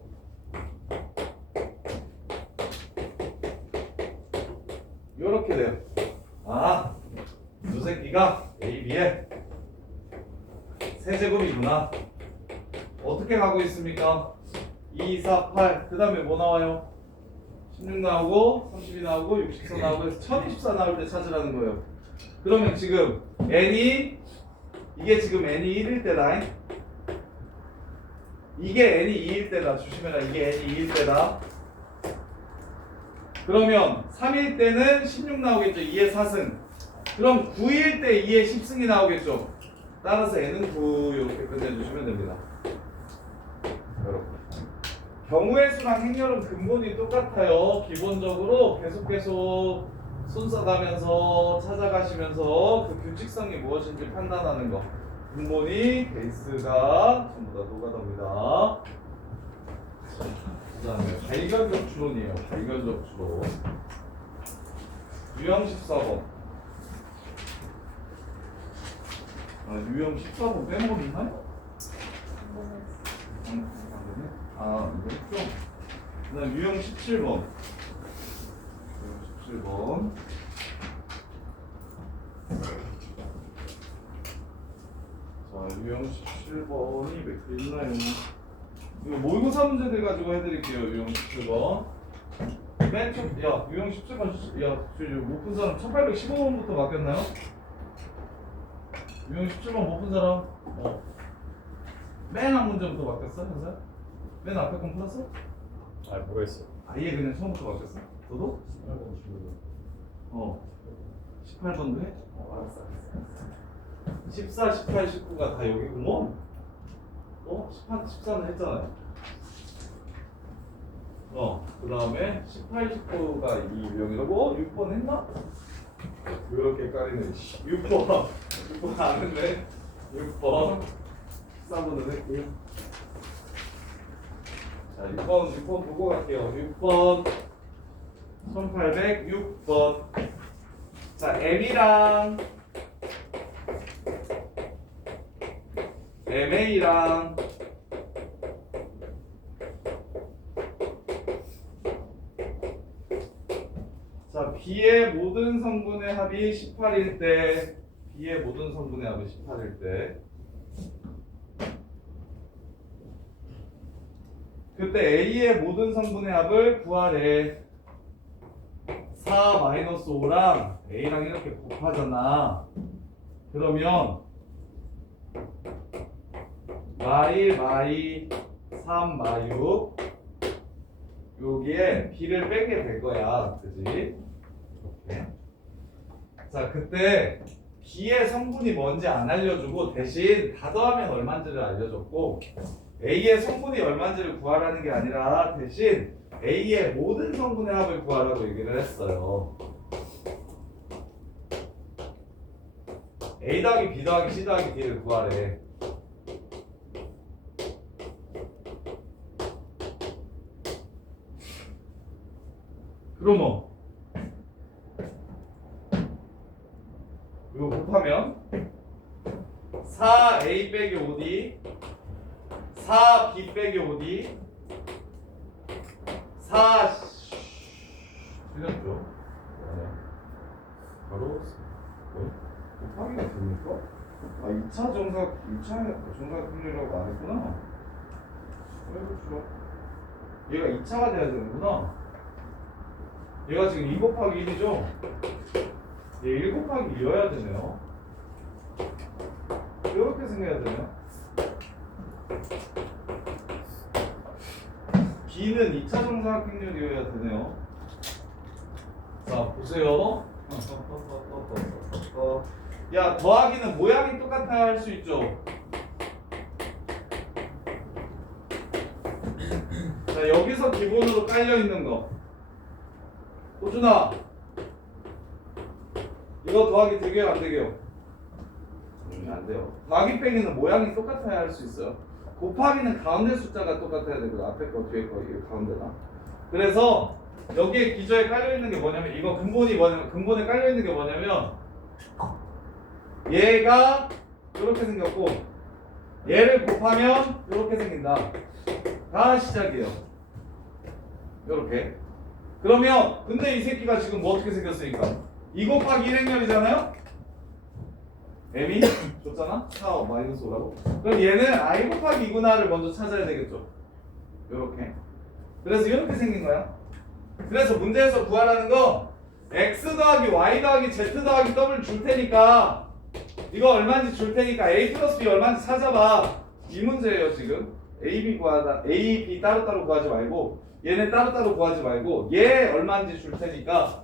이렇게 돼요. 아, 두 새끼가 AB의 세제곱이구나. 어떻게 가고 있습니까? 2, 4, 8. 그 다음에 뭐 나와요? 16 나오고 32 나오고 64 나오고 해서 1024 나올 때 찾으라는 거예요. 그러면 지금 n이 이게 지금 n이 1일 때다. 이게 n이 2일 때다. 조심해라. 이게 n이 2일 때다. 그러면 3일 때는 16 나오겠죠. 2의 4승. 그럼 9일 때 2의 10승이 나오겠죠. 따라서 n은 9 이렇게 끝내주시면 됩니다. 여러분. 경우의 수랑 행렬은 근본이 똑같아요. 기본적으로 계속 순서가면서 찾아가시면서 그 규칙성이 무엇인지 판단하는 거. 근본이 베이스가 전부 다 노가다입니다. 그 다음에 발견적 추론이에요. 발견적 추론. 유형 14번. 유형 14번 빼먹었나요? 아, 이거 좀. 그 다음 유형 17번. 유형 17번. 자, 유형 17번이 몇 개 있나요? 이거 모의고사 문제들 가지고 해드릴게요. 유형 17번. 맨 첫, 야, 유형 17번, 야, 못 푼 사람 1815번부터 바뀌었나요? 유형 17번 못 푼 사람? 맨 한 문제부터 바뀌었어, 현사? 맨 앞에 건 풀었어? 아 모르겠어요. 아예 그냥 처음부터 바뀌었어? 너도? 18번도 해? 알았어. 14, 18, 19가 다 여기구먼? 14는 했잖아요. 그 다음에 18, 19가 이 유형이라고? 6번 했나? 이렇게 까리네. 6번 아는데? 6번 14번은 했고요. 자, 6번 보고 갈게요. 6번 1806번. 자, M이랑 MA랑 자, B의 모든 성분의 합이 18일 때 B의 모든 성분의 합이 18일 때 그때 A의 모든 성분의 합을 구하래. 4-5랑 A랑 이렇게 곱하잖아. 그러면 마이 3 마유 여기에 B를 빼게 될 거야. 그지? 이렇게. 자, 그때 B의 성분이 뭔지 안 알려주고 대신 다 더하면 얼마인지를 알려줬고 A의 성분이 얼마인지를 구하라는 게 아니라 대신 A의 모든 성분의 합을 구하라고 얘기를 했어요. A 더하기 B 더하기 C 더하기 D를 구하래. 그러면 이거 곱하면 4A 빼기 5D 4B 빼기 5D 4 틀렸죠? 바로 곱하기가 됩니까? 2차 정사 분류라고 안 했구나. 그렇죠. 얘가 2차가 돼야 되는구나. 얘가 지금 2 곱하기 1이죠? 얘 1 곱하기 2여야 되네요. 이렇게 생겨야 되네요. B는 2차 정사각형률이어야 되네요. 자, 보세요. 야, 더하기는 모양이 똑같아야 할 수 있죠. 자, 여기서 기본으로 깔려 있는 거. 호준아, 이거 더하기 되게요, 안 되게요? 안 돼요. 더하기 빼기는 모양이 똑같아야 할 수 있어요. 곱하기는 가운데 숫자가 똑같아야 되고 앞에 거 뒤에 거 이거 가운데다. 그래서 여기에 기저에 깔려 있는 게 뭐냐면 이거 근본이 뭐냐면 근본에 깔려 있는 게 뭐냐면 얘가 이렇게 생겼고 얘를 곱하면 이렇게 생긴다. 다 시작이에요. 이렇게. 그러면 근데 이 새끼가 지금 뭐 어떻게 생겼으니까 2 곱하기 1행렬이잖아요? m이 줬잖아? 4 마이너스 5라고. 그럼 얘는 i 곱하기 2구나를 먼저 찾아야 되겠죠. 이렇게. 그래서 이렇게 생긴 거야. 그래서 문제에서 구하라는 거 x 더하기 y 더하기 z 더하기 w 줄 테니까 이거 얼마인지 줄 테니까 a 플러스 b 얼마인지 찾아봐. 이 문제예요 지금. a, b 구하다 a, b 따로따로 구하지 말고 얘는 따로따로 구하지 말고 얘 얼마인지 줄 테니까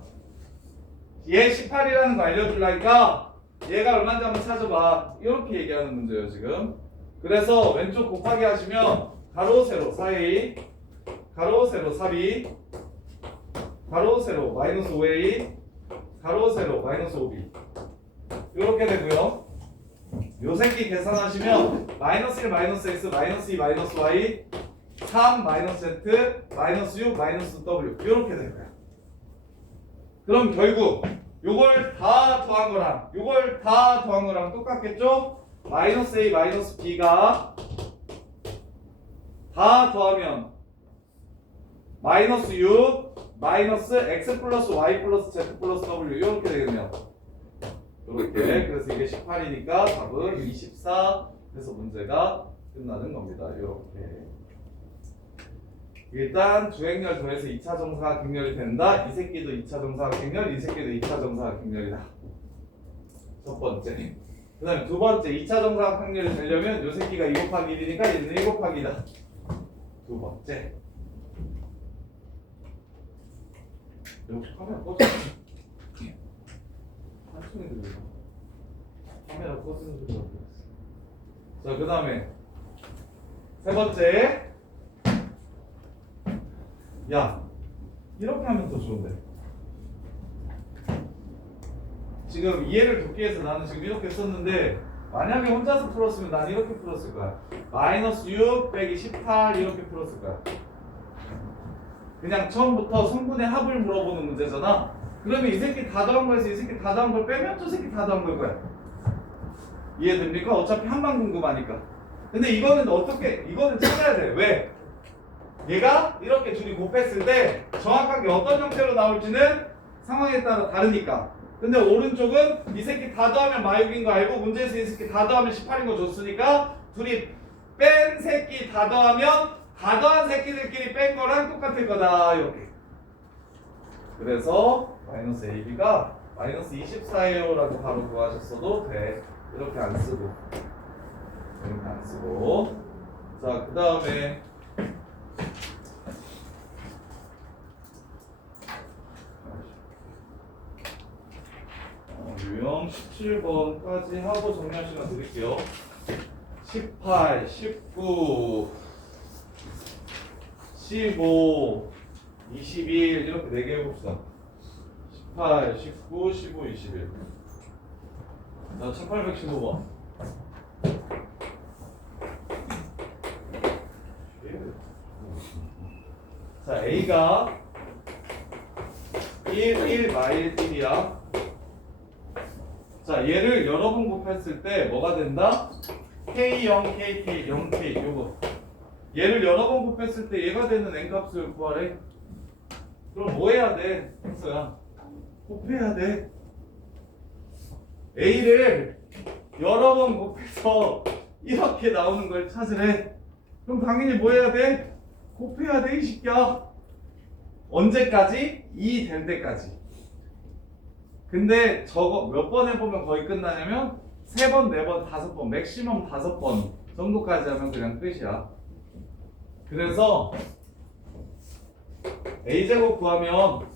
얘 18이라는 거 알려주려니까 얘가 얼마인지 한번 찾아봐. 이렇게 얘기하는 문제예요 지금. 그래서 왼쪽 곱하기 하시면 가로 세로 4a 가로 세로 4b 가로 세로 마이너스 5a 가로 세로 마이너스 5b 이렇게 되고요. 요 새끼 계산하시면 마이너스 1 마이너스 x 마이너스 2 마이너스 y 3 마이너스 z 마이너스 6 마이너스 w 이렇게 될 거야. 그럼 결국 요걸 다 더한 거랑 요걸 다 더한 거랑 똑같겠죠? 마이너스 a 마이너스 b가 다 더하면 마이너스 6 마이너스 x 플러스 y 플러스 z 플러스 w 이렇게 되겠네요. 이렇게. 그래서 이게 18이니까 답은 24. 그래서 문제가 끝나는 겁니다. 이렇게. 일단 주행렬 더해서 2차 정사각형렬이 된다. 이 새끼도 2차 정사각형렬, 이 새끼도 2차 정사각형렬이다. 첫 번째. 그 다음에 두 번째 2차 정사각형렬이 되려면 이 새끼가 2 곱하기 1이니까 얘는 1 곱하기다. 두 번째. 역시 카메라 꺼져. 한층이 들리고 카메라 꺼지는 소리가 들렸어. 자, 그 다음에 세 번째. 야, 이렇게 하면 더 좋은데. 지금 이해를 돕기 위해서 나는 지금 이렇게 썼는데 만약에 혼자서 풀었으면 난 이렇게 풀었을 거야. 마이너스 6 빼기 18 이렇게 풀었을 거야. 그냥 처음부터 성분의 합을 물어보는 문제잖아. 그러면 이 새끼 다 더한 거에서 이 새끼 다 더한 걸 빼면 저 새끼 다 더한 걸 거야. 이해됩니까? 어차피 한만 궁금하니까. 근데 이거는 어떻게, 이거는 찾아야 돼. 왜? 얘가 이렇게 둘이 곱했을 때 정확하게 어떤 형태로 나올지는 상황에 따라 다르니까. 근데 오른쪽은 이 새끼 다 더하면 마육인 거 알고 문제에서 이 새끼 다 더하면 18인 거 줬으니까 둘이 뺀 새끼 다 더하면 다 더한 새끼들끼리 뺀 거랑 똑같을 거다. 이렇게. 그래서 마이너스 AB가 마이너스 24예요 라고 바로 구하셨어도 돼. 이렇게 안 쓰고 이렇게 안 쓰고. 자, 그 다음에 유형 17번까지 하고 정리할 시간 드릴게요. 18, 19, 15, 21 이렇게 4개 해봅시다. 18, 19, 15, 21. 자, 1815번. 자, A가 1 마일 1이야. 자, 얘를 여러 번 곱했을 때 뭐가 된다? K0, KK, 0K 요거. 얘를 여러 번 곱했을 때 얘가 되는 n값을 구하래. 그럼 뭐 해야 돼? 형서야. 곱해야 돼. A를 여러 번 곱해서 이렇게 나오는 걸 찾으래. 그럼 당연히 뭐 해야 돼? 곱해야 돼, 이 새끼야. 언제까지? 2 될 때까지. 근데 저거 몇 번 해보면 거의 끝나냐면 3번, 4번, 5번, 맥시멈 5번 정도까지 하면 그냥 끝이야. 그래서 A제곱 구하면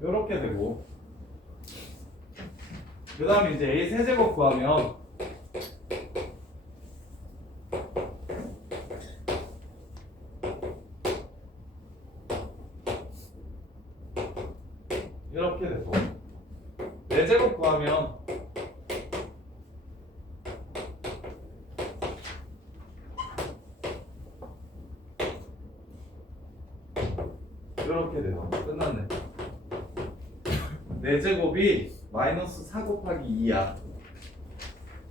이렇게 되고, 그 다음에 이제 A 세제곱 구하면 구하면 이렇게 돼요. 끝났네. 4제곱이 마이너스 4 곱하기 2야.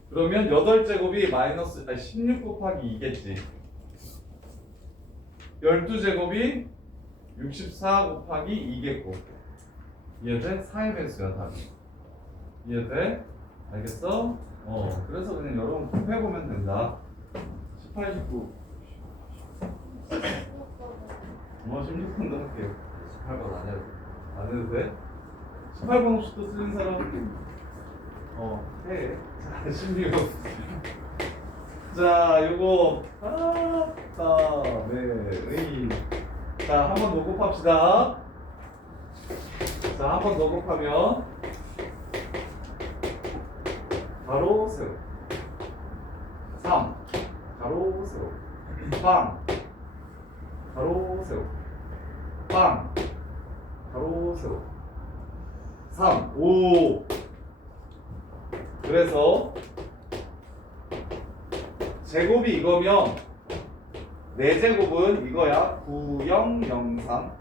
그러면 8제곱이 마이너스 16 곱하기 2겠지. 12제곱이 64 곱하기 2겠고. 이해돼? 4의 배수야 답이. 이해돼? 알겠어? 그래서 그냥 여러분 곱해보면 된다. 18, 19 16번도 할게요. 18번 안 해도 돼? 18번 혹시 또 틀린 사람? 해. 자, 16. 자, 요거 네. 자, 한 번 더 곱합시다. 자, 한 번 더 곱하면 가로 세로 3 가로 세로 빵 가로 세로 빵 가로 세로 3 5 그래서 제곱이 이거면 4제곱은 이거야. 9003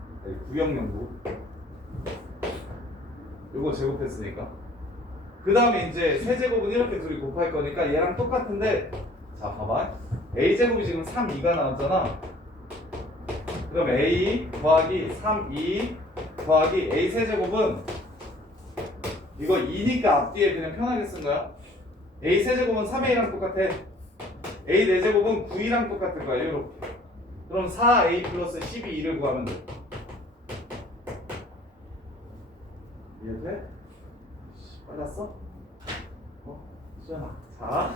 9009 요거 제곱했으니까 그 다음에 이제 세제곱은 이렇게 둘이 곱할 거니까 얘랑 똑같은데 자 봐봐 a제곱이 지금 3,2가 나왔잖아. 그럼 a 더하기 3,2 더하기 a 세제곱은 이거 2니까 앞뒤에 그냥 편하게 쓴 거야. a 세제곱은 3a랑 똑같아. a 4제곱은 9이랑 똑같을 거야. 이렇게. 그럼 4a 플러스 12를 구하면 돼. 이해돼? 빨랐어? 수연아. 자,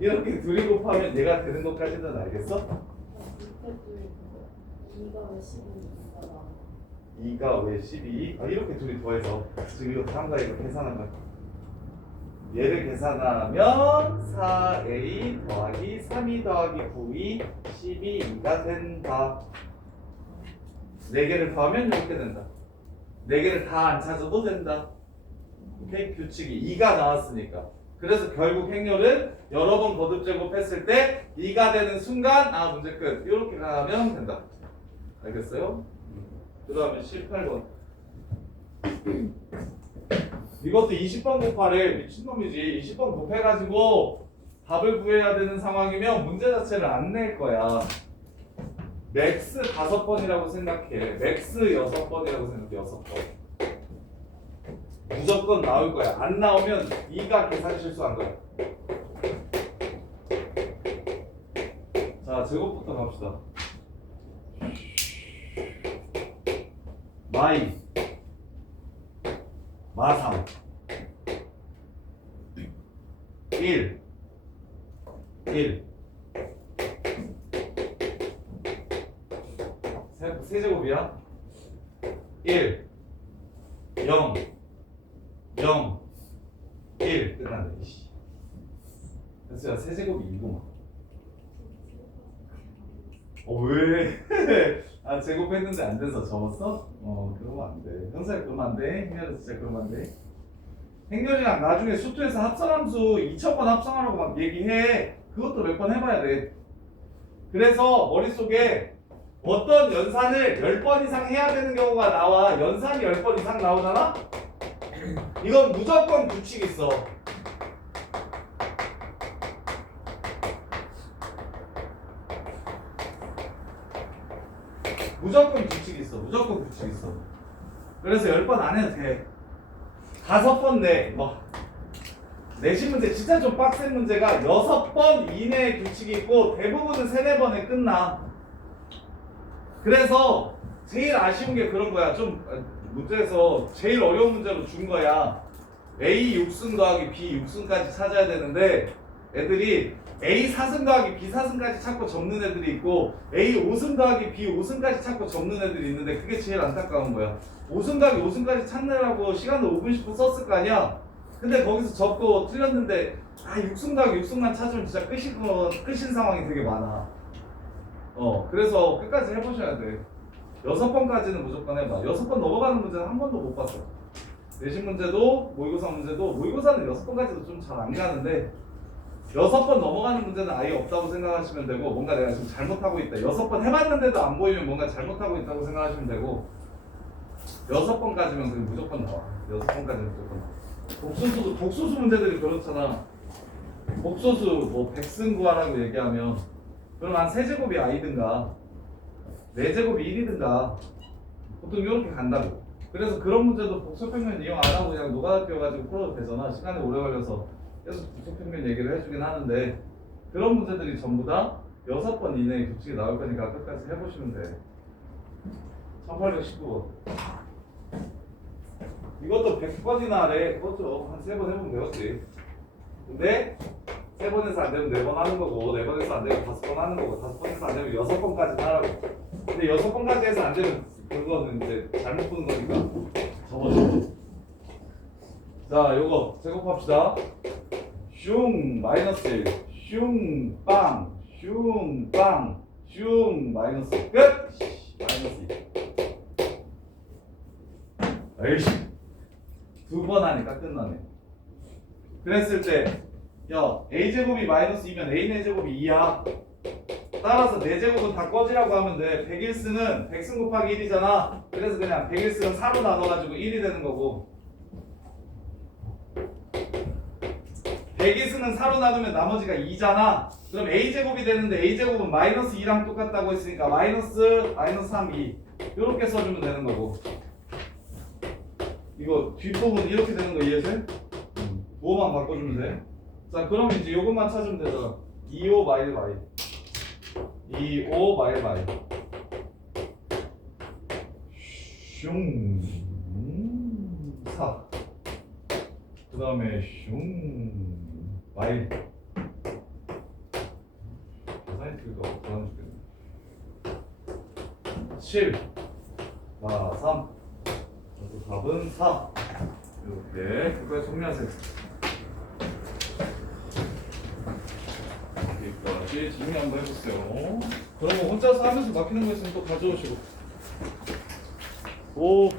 이렇게 둘이 곱하면 얘가 되는 것까지는 알겠어? 밑에 둘이 2가 왜 12인가 나 2가 왜 12? 이렇게 둘이 더해서 지금 이거 다음과 이거 계산한 거야. 얘를 계산하면 4a 더하기 3e 더하기 9e 12가 된다. 4개를 더하면 이렇게 된다. 4개를 다 안 찾아도 된다. 오케이? 규칙이 2가 나왔으니까. 그래서 결국 행렬은 여러 번 거듭 제곱했을 때 2가 되는 순간 문제 끝. 이렇게 가면 된다. 알겠어요? 그 다음에 18번. 이것도 20번 곱하래. 미친놈이지. 20번 곱해가지고 답을 구해야 되는 상황이면 문제 자체를 안 낼 거야. 맥스 5번이라고 생각해. 맥스 6번이라고 생각해. 6번. 무조건 나올 거야. 안 나오면 2가 계산 실수한 거야. 자, 제곱부터 갑시다. 마삼 1 세제곱이야. 1 0 0 1 끝났네. 그래서 세제곱이 2구만. 왜? 제곱했는데 안 돼서 접었어? 그러면 안 돼. 형사 그러면 안 돼. 행렬은 진짜 그러면 안 돼. 행렬이랑 나중에 수투에서 합성함수 2000번 합성하라고 막 얘기해. 그것도 몇 번 해봐야 돼. 그래서 머릿속에 어떤 연산을 10번 이상 해야 되는 경우가 나와. 연산이 10번 이상 나오잖아? 이건 무조건 규칙이 있어. 무조건 규칙이 있어. 무조건 규칙이 있어. 그래서 10번 안 해도 돼. 5번 내. 내신 문제 진짜 좀 빡센 문제가 6번 이내에 규칙이 있고 대부분은 3, 4번에 끝나. 그래서 제일 아쉬운 게 그런 거야. 좀 문제에서 제일 어려운 문제로 준 거야. A 6승 더하기 B 6승까지 찾아야 되는데 애들이 A 4승 더하기 B 4승까지 찾고 접는 애들이 있고 A 5승 더하기 B 5승까지 찾고 접는 애들이 있는데 그게 제일 안타까운 거야. 5승 더하기 5승까지 찾느라고 시간을 5분 10분 썼을 거 아니야. 근데 거기서 접고 틀렸는데 6승 더하기 6승만 찾으면 진짜 끝인 상황이 되게 많아. 그래서 끝까지 해보셔야 돼. 6번까지는 무조건 해봐. 6번 넘어가는 문제는 한 번도 못 봤어. 내신 문제도 모의고사 문제도 모의고사는 6번까지도 좀 잘 안 가는데 6번 넘어가는 문제는 아예 없다고 생각하시면 되고 뭔가 내가 지금 잘못하고 있다 6번 해봤는데도 안 보이면 뭔가 잘못하고 있다고 생각하시면 되고 6번까지면 그냥 무조건 나와 6번까지는 무조건 나와 복소수 문제들이 그렇잖아 복소수 뭐 백승 구하라고 얘기하면 그럼 한 3제곱이 i든가 4제곱이 1이든가 보통 이렇게 간다고 그래서 그런 문제도 복소평면 이용 안 하고 그냥 노가다 띄워가지고 풀어도 되잖아 시간이 오래 걸려서 계속 복소평면 얘기를 해주긴 하는데 그런 문제들이 전부 다 6번 이내에 규칙이 나올 거니까 끝까지 해보시면 돼 1819번 이것도 100번이나 아래 그렇죠 한 3번 해보면 되었지 근데 3번에서 안 되면 4번 하는 거고 4번에서 안 되면 5번 하는 거고 5번에서 안 되면 6번까지 하라고 근데 6번까지 해서 안 되면 그거는 이제 잘못 푸는 거니까 접어줘 자 요거 제곱합시다 슝 마이너스 1 슝 빵 슝 빵 슝 마이너스 끝 마이너스 2 에이씨 2번 하니까 끝나네 그랬을 때 야 a제곱이 마이너스 2면 a 4제곱이 2야 따라서 4제곱은 다 꺼지라고 하면 돼 101승은 100승 곱하기 1이잖아 그래서 그냥 101승은 4로 나눠가지고 1이 되는 거고 102승은 4로 나누면 나머지가 2잖아 그럼 a제곱이 되는데 a제곱은 마이너스 2랑 똑같다고 했으니까 마이너스 3, 2 이렇게 써주면 되는 거고 이거 뒷부분 이렇게 되는 거 이해돼? 부호만 바꿔주면 돼. 자 그럼 이제 요것만 찾으면 되잖아 25 마일 바이 25 마일 바이 슝 4 그 다음에 슝 마일 사이트가 불안해 죽겠네 7 자 3 답은 4 이렇게 그거에 정리하세요 여기까지 정리 한번 해보세요 그런 거 혼자서 하면서 막히는 거 있으면 또 가져오시고 오